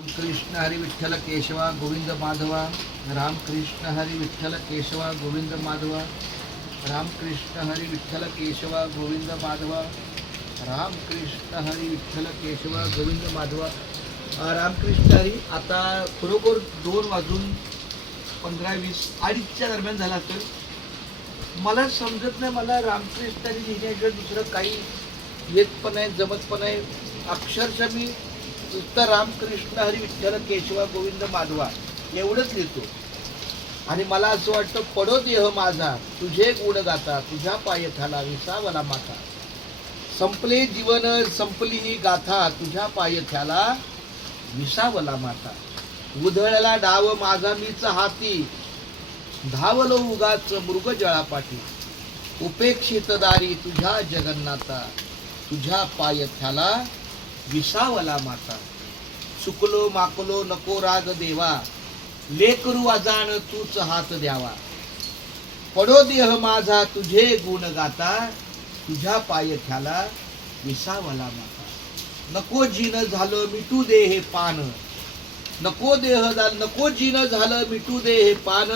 रामकृष्ण हरी विठ्ठल केशवा गोविंद माधवा. रामकृष्ण हरी विठ्ठल केशवा गोविंद माधवा. रामकृष्ण हरी विठ्ठल केशवा गोविंद माधवा. रामकृष्ण हरी विठ्ठल केशवा गोविंद माधवा. रामकृष्ण हरी. आता खरोखर 2:15-20 अडीचच्या दरम्यान झाला असेल. मला समजत नाही, मला रामकृष्ण हरी लिहिण्याशिवाय दुसरं काही येत पण नाही, जमत पण नाही. अक्षरशः मी नुसतं रामकृष्ण हरी विठ्ठल केशवा गोविंद माधवा एवढंच लिहितो. आणि मला असं वाटतं, पडो देह माझा तुझे गुण गाता, तुझ्या पायथ्याला विसावला माता. संपले जीवन संपली ही गाथा, तुझ्या पायथ्याला विसावला माता. उधळला डाव माझा मीच हाती, धावलो उगाच मृग जळापाठी. उपेक्षित दारी तुझ्या जगन्नाथा, तुझ्या पायथ्याला विसावला माता. चुकलो माकलो नको राग देवा, लेकरू अजाण तूच हात द्यावा. पडो देह माझा तुझे गुण गाता, तुझ्या पायथ्याला विसावला माता. नको जीन झालं मिटू दे हे पान, नको जीन झालं मिटू दे हे पान.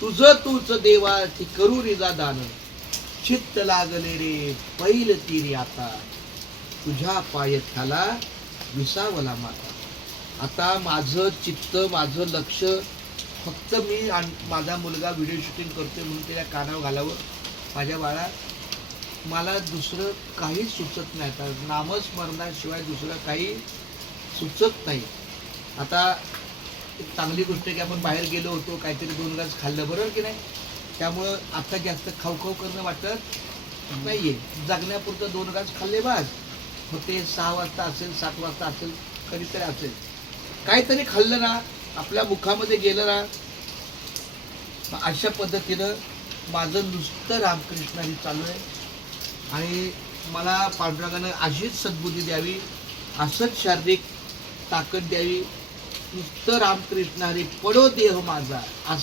तुझं तूच देवा ती करू रिजा दान. चित्त लागले रे पैल तीरी आता, तुझ्या पायथ्याला विसावला माता. आता माझं चित्त, माझं लक्ष फक्त मी माझा मुलगा व्हिडिओ शूटिंग करतोय म्हणून त्याला कानावर घालावं. माझ्या बाळा, मला दुसरं काही सुचत नाही. आता नामस्मरणाशिवाय दुसरं काही सुचत नाही. आता एक चांगली गोष्ट आहे की आपण बाहेर गेलो होतो, काहीतरी 2 घास खाल्लं, बरोबर की नाही. त्यामुळं आता जास्त खाऊ करणं वाटत नाहीये. जगण्यापुरतं 2 घास खाल्ले बास. मग ते 6 वाजता असेल, 7 वाजता असेल, कधीतरी असेल, काहीतरी खाल्लं ना, आपल्या मुखामध्ये गेलं ना. अशा पद्धतीनं माझं नुसतं रामकृष्ण हरी चालू आहे. आणि मला पांडुरंगानं अशीच सद्बुद्धी द्यावी, असंच शारीरिक ताकद द्यावी. नुसतं रामकृष्ण हरी, पडो देह माझा, असं